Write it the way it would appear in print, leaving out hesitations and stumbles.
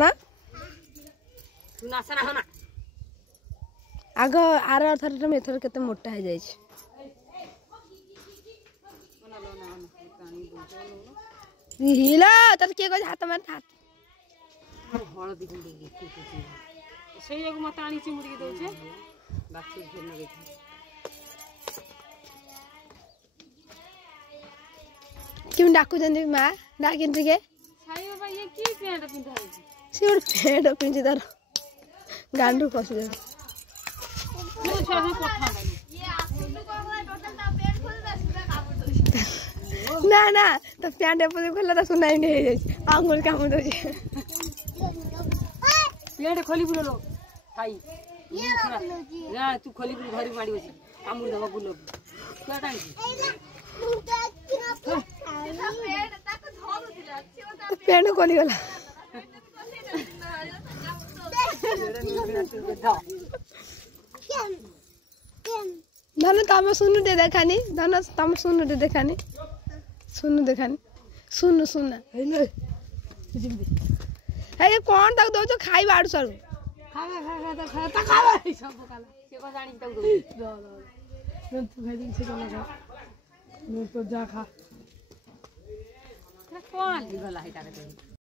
ना तू नासा ना होना आग आर थर एथर केते मोटा है जाय छै हिला त के को हाथ में हाथ हळदी गुंड से एक मत आनी छी मुर्गी दउ छे बाकी फेर न देखी क्यों डाकू जंदी मां डाकिन के साई बाबा ये की पेंट पिंधा है से और पेंट पिंजी दर गांडू फस दे तू छा से कोठा ये आसुलु को टोटल ता पेंट खोल दे सीधा काबू दो ना ना तो पेंट पे खोला तो सुनाई नहीं जाय आंगुल काम दो पेड़ खोली बुलो भाई ये ना तू खोली बुलो घरी माडी बसी कामुर दबा बुलो क्या टाइम पेड़ खोली गला धन तम सुनु दे देखानी धन तम सुनु दे देखानी सुनु सुना हेलो हे कौन तक दो जो खाई बाड़ू सर खा ता खावा सब काला से को जानी तक दो तू खाई से कला खा मैं तो जा खा कौन गला है तारे